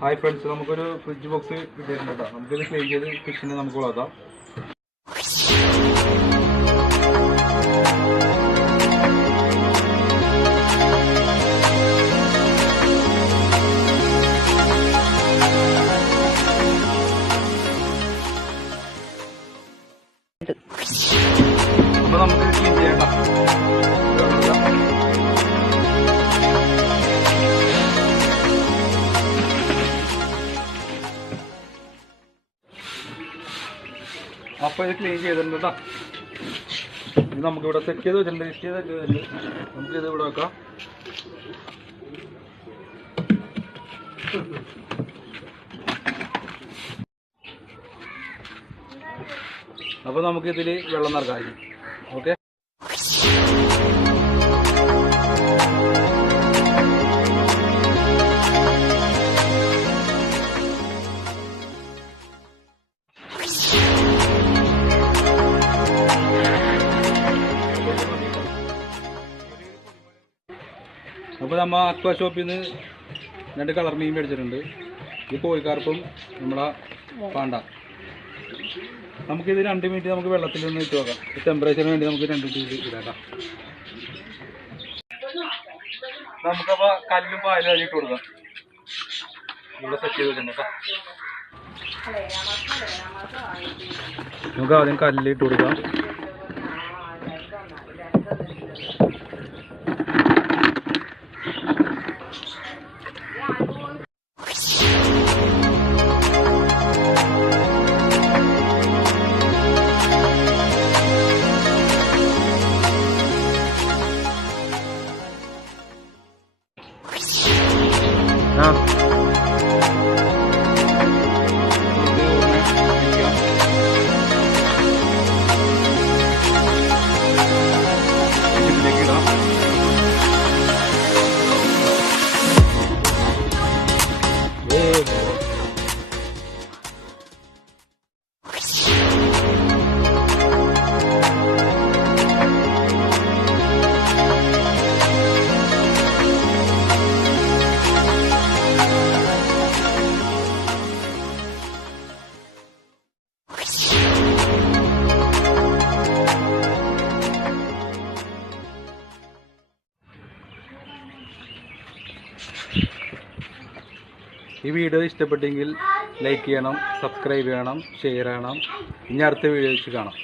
Hi friends, നമുക്കൊരു fridge box കിട്ടിയിട്ടുണ്ട് കേട്ടോ. നമുക്കിത് ക്ലീൻ ചെയ്ത് കിച്ചണിൽ നമുക്ക് വളർത്താം. അപ്പോൾ നമുക്ക് ക്ലീൻ ചെയ്യണ്ട. അപ്പോൾ ഇത് ക്ലീൻ ചെയ്തിട്ടുണ്ട് കേട്ടോ. ഇത് നമുക്കിവിടെ സെറ്റ് ചെയ്ത് വെച്ചിട്ടുണ്ട്. നമുക്കിത് ഇവിടെ വെക്കാം. അപ്പോൾ നമുക്കിതിൽ വെള്ളം നിറക്കാം. ഓക്കെ, അപ്പോൾ നമ്മൾ അക്വാ ഷോപ്പിൽ നിന്ന് 2 കളർ മീൻ മേടിച്ചിട്ടുണ്ട്. ഈ കോഴിക്കാർപ്പും നമ്മളെ പാണ്ട. നമുക്കിത് 2 മിനിറ്റ് നമുക്ക് വെള്ളത്തിലൊന്ന് ഇട്ട് വെക്കാം. ടെമ്പറേച്ചറിന് വേണ്ടി നമുക്ക് 2 മിനിറ്റ് ഇടാം. നമുക്കപ്പോൾ കല്ലും പാലും അതിലിട്ട് കൊടുക്കാം. ഇവിടെ സെറ്റ് ചെയ്ത് വെച്ചിട്ടുണ്ട് കേട്ടോ. നമുക്ക് ആദ്യം കല്ലിട്ട് കൊടുക്കാം. ഈ വീഡിയോ ഇഷ്ടപ്പെട്ടെങ്കിൽ ലൈക്ക് ചെയ്യണം, സബ്സ്ക്രൈബ് ചെയ്യണം, ഷെയർ ചെയ്യണം. ഇനി അടുത്ത വീഡിയോ വെച്ച് കാണാം.